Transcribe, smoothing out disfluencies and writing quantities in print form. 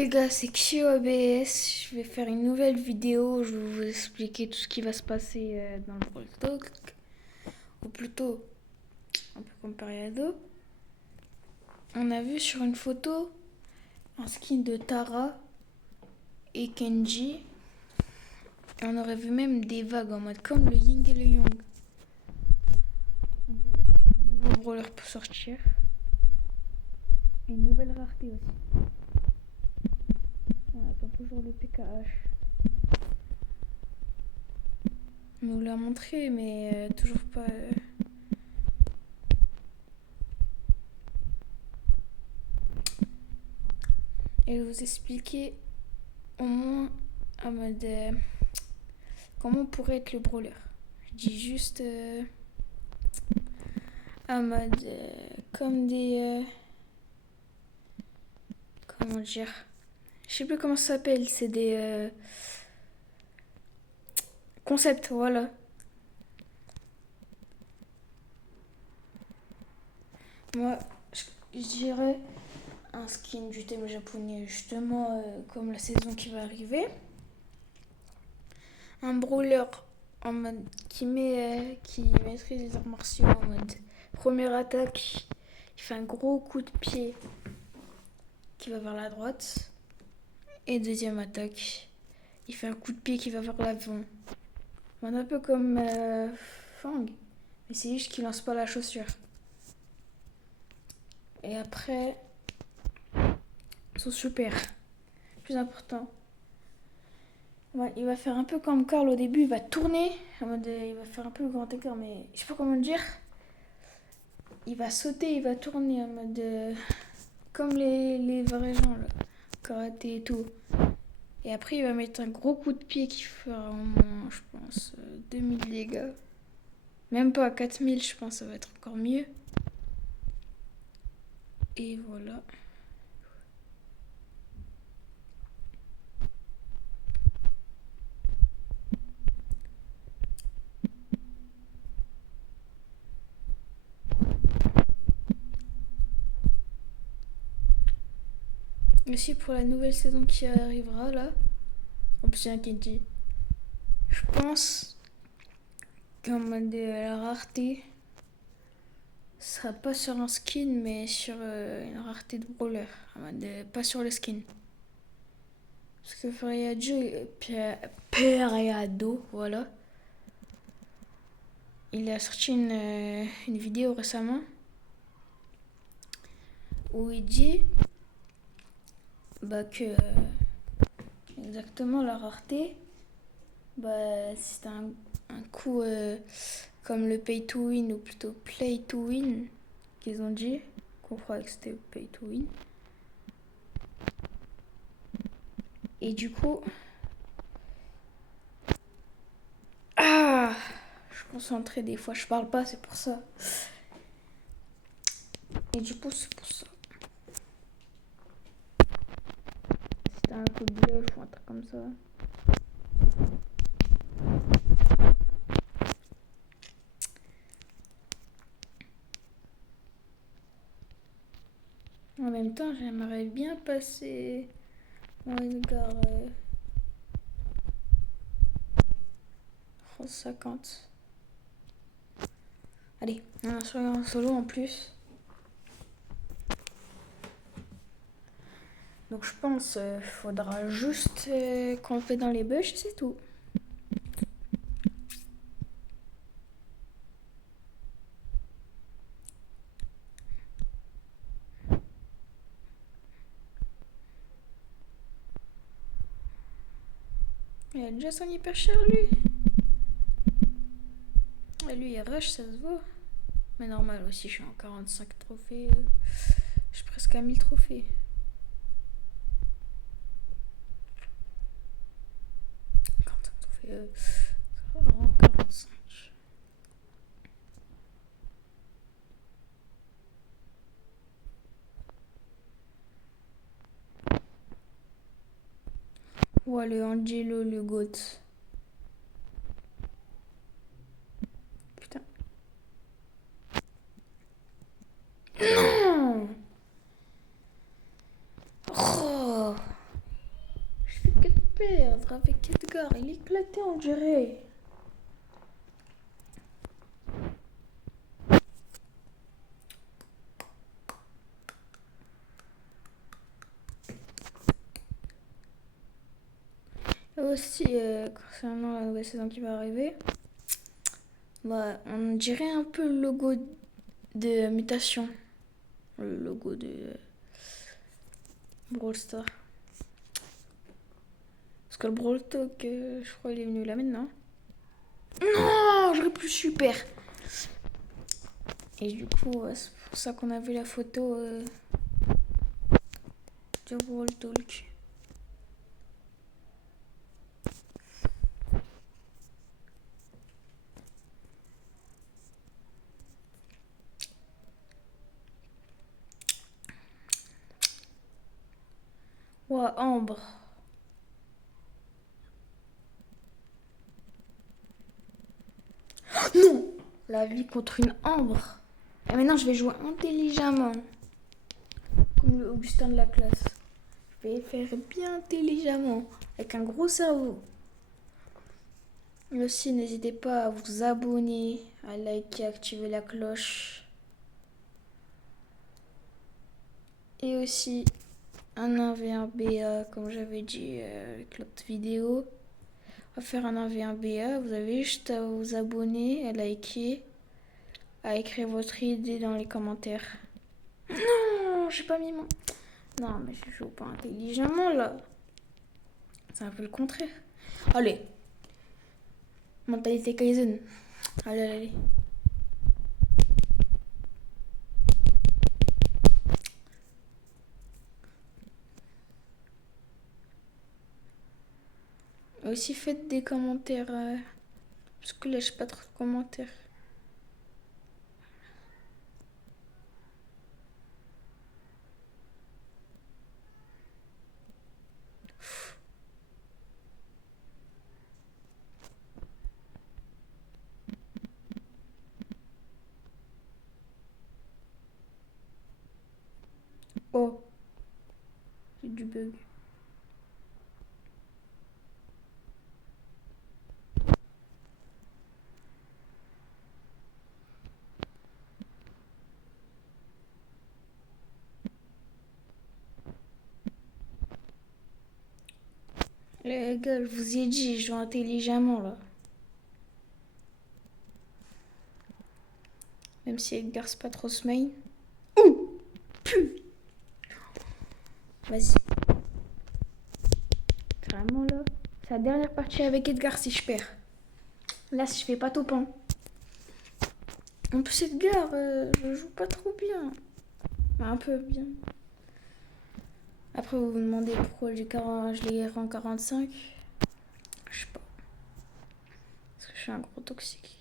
Les gars, c'est Kyo ABS. Je vais faire une nouvelle vidéo. Je vais vous expliquer tout ce qui va se passer dans le Brawl Talk. Ou plutôt, un peu comme Periado. On a vu sur une photo un skin de Tara et Kenji. Et on aurait vu même des vagues en mode comme le Ying et le Yang. Un nouveau brawler pour sortir. Et une nouvelle rareté aussi. On attend toujours le PKH. On nous l'a montré, mais toujours pas. Et je vais vous expliquer au moins en mode comment pourrait être le brawler. Je dis juste en mode comme des comment dire, je sais plus comment ça s'appelle, c'est des concepts, voilà. Moi je dirais un skin du thème japonais, justement comme la saison qui va arriver. Un brawler en mode qui maîtrise les arts martiaux en mode première attaque, il fait un gros coup de pied qui va vers la droite. Et deuxième attaque, il fait un coup de pied qui va vers l'avant. Un peu comme Fang, mais c'est juste qu'il lance pas la chaussure. Et après, son super, plus important. Ouais, il va faire un peu comme Carl au début, il va tourner, en mode, il va faire un peu le grand écart, mais je sais pas comment le dire. Il va sauter, il va tourner en mode comme les vrais gens, là, karaté et tout. Et après, il va mettre un gros coup de pied qui fera au moins, je pense, 2000 dégâts. Même pas 4000, je pense, ça va être encore mieux. Et voilà. Aussi pour la nouvelle saison qui arrivera là. En plus, il y a un Kenji. Je pense qu'en mode la rareté sera pas sur un skin, mais sur une rareté de brawler. En mode pas sur le skin. Parce que Periado, voilà. Il a sorti une vidéo récemment où il dit que exactement la rareté, c'est un coup comme le pay to win, ou plutôt play to win qu'ils ont dit, qu'on croyait que c'était pay to win. Et du coup, je suis concentrée des fois, je parle pas, c'est pour ça. Et du coup, c'est pour ça. C'était un coup de bluff ou un truc comme ça. En même temps, j'aimerais bien passer mon Edgar France 50. Allez, un soir en solo en plus. Donc je pense faudra juste qu'on fait dans les bush, c'est tout. Il a déjà son hyper cher lui. Et lui il rush, ça se voit. Mais normal aussi, je suis en 45 trophées. Je suis presque à 1000 trophées. 45 trophées. 45. Ouais, le Angelo, le GOAT. Putain. Non. Oh. perdre avec Edgar. Il est éclaté, on dirait. Et aussi, concernant la nouvelle saison qui va arriver, bah, on dirait un peu le logo de Mutation. Le logo de Brawl Stars. Parce que le Brawl Talk, je crois il est venu là maintenant. Non, j'aurais plus super. Et du coup, c'est pour ça qu'on a vu la photo du Brawl Talk. Ouais, Ambre. Non, la vie contre une Ambre. Et maintenant, je vais jouer intelligemment. Comme le Augustin de la classe. Je vais faire bien intelligemment. Avec un gros cerveau. Et aussi, n'hésitez pas à vous abonner, à liker, à activer la cloche. Et aussi, un 1v1BA, comme j'avais dit avec l'autre vidéo. On va faire un 1v1BA. Vous avez juste à vous abonner, à liker, à écrire votre idée dans les commentaires. Non, j'ai pas mis mon... Non, mais je joue pas intelligemment, là. C'est un peu le contraire. Allez. Mentalité Kaizen. Allez, allez, allez. Aussi, faites des commentaires. Parce que là, j'ai pas trop de commentaires. Oh, j'ai du bug. Les gars, je vous ai dit, je joue intelligemment, là. Même si Edgar, c'est pas trop ce main. Ouh, pu. Vas-y. Vraiment, là. C'est la dernière partie avec Edgar si je perds. Là, si je fais pas top 1. En plus, Edgar, je joue pas trop bien. Un peu bien. Après, vous vous demandez pourquoi je l'ai rang 45. Je sais pas. Parce que je suis un gros toxique.